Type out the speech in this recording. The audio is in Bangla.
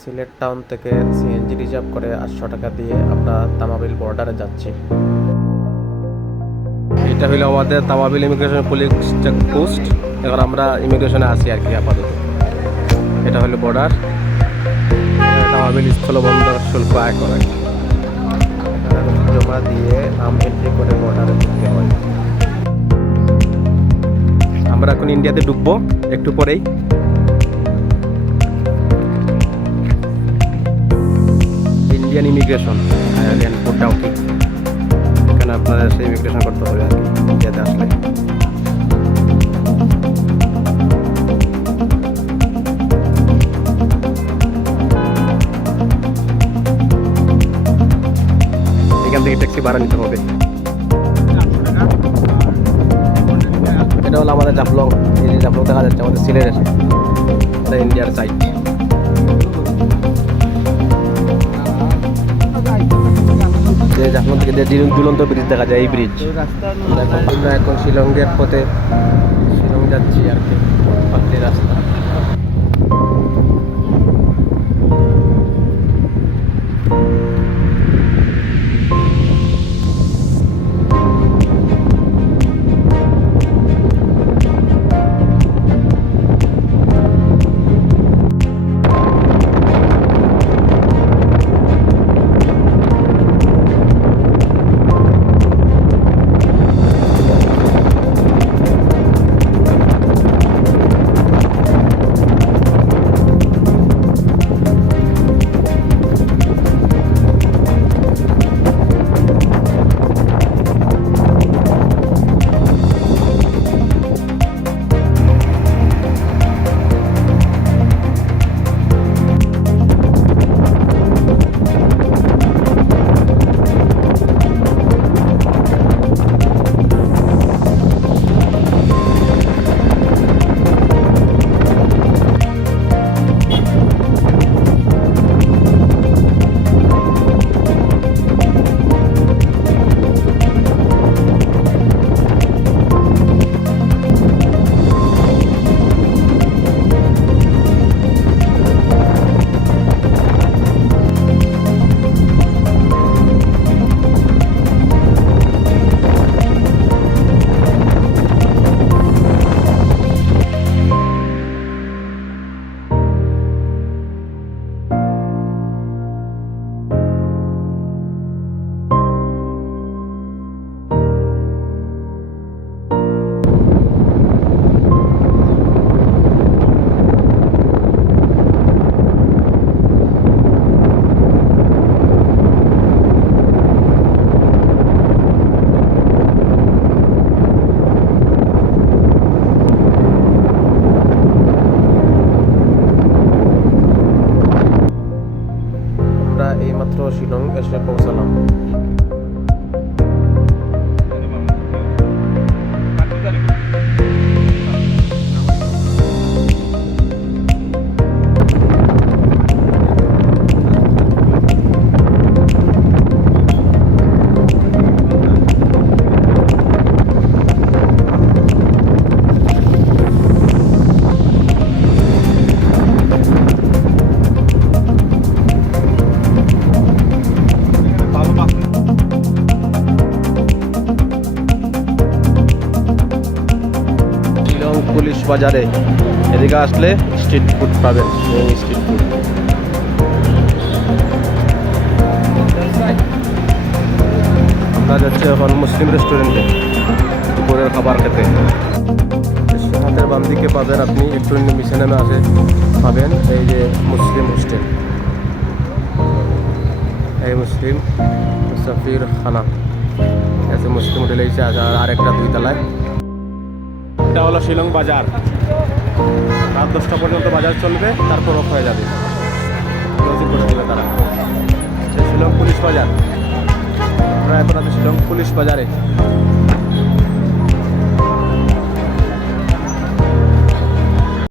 সিলেট টাউন থেকে সিএনজি রিজার্ভ করে 800 টাকা দিয়ে আমরা তামাবিল বর্ডারে যাচ্ছি। এটা হইলো আমাদের তামাবিল ইমিগ্রেশন পুলিশ চেকপোস্ট। এখন আমরা ইমিগ্রেশনে আসি আর কি আপাতত। এটা হলো বর্ডার, তামাবিল স্থলবন্দর শুল্ক আয়কর আর কি। জমা দিয়ে নাম এন্ট্রি করে বর্ডারে ঢুকতে হয়। আমরা এখন ইন্ডিয়াতে ঢুকবো একটু পরেই। Indian immigration Ireland port Dawki, এখানে আপনারা এসে ইমিগ্রেশন করতে হবে আর কি ইন্ডিয়াতে আসলে। এখান থেকে ট্যাক্সি ভাড়া নিতে হবে। এটা হলো আমাদের জাফলং। এই যে জাফলং দেখা যাচ্ছে আমাদের সিলেটের, এটা ইন্ডিয়ার সাইড। যে জাফলং থেকে যে ঝুলন্ত ব্রিজ দেখা যায়, এই ব্রিজ। আমরা এখন শিলংয়ের পথে শিলং যাচ্ছি আর কি, পাতলি রাস্তা। এইমাত্র শিলং এসে পৌঁছালাম। পুলিশ বাজারে এদিকে আসলে স্ট্রিট ফুড পাবেন, স্ট্রিট ফুড। আমরা যাচ্ছি এখন মুসলিম রেস্টুরেন্টে দুপুরের খাবার খেতে। হাতের বাম দিকে পাবেন আপনি, একটু মিশে নেমে আসে পাবেন এই যে মুসলিম হোস্টেল, এই মুসলিম মুসাফির খানা আছে। মুসলিম হোটেল এসে আরেকটা 2 তলায়। এটা হলো শিলং বাজার। রাত 10টা পর্যন্ত বাজার চলবে, তারপর অফ হয়ে যাবে, ক্লোজিং করে দেবে তারা। শিলং পুলিশ বাজার। আমরা এখন আছি শিলং পুলিশ বাজারে।